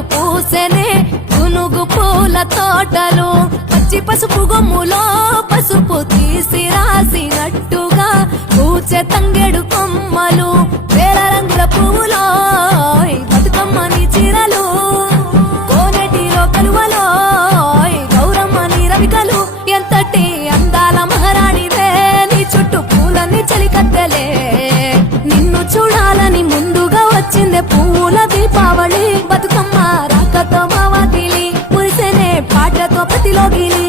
చుట్టూ పూసెనే గునుగు పూల తోటలు పచ్చి పసుపు గొమ్ములో పసుపు తీసి రాసినట్టుగా పూచె తంగెడు కొమ్మలు వేల రంగుల పువ్వులో బతుకమ్మని చీరలు కోనేటిలో కలువలో గౌరమ్మని రవికలు ఎంతటి అందాల మహారాణివే నీ చుట్టూ పూలన్నీ చలికత్తెలే నిన్ను చూడాలని ముందుగా వచ్చిందే పువ్వుల దీపావళి బతుకమ్మ రాకతో మావాకిలి మురిసెనే పాటతో ప్రతిలోగిలి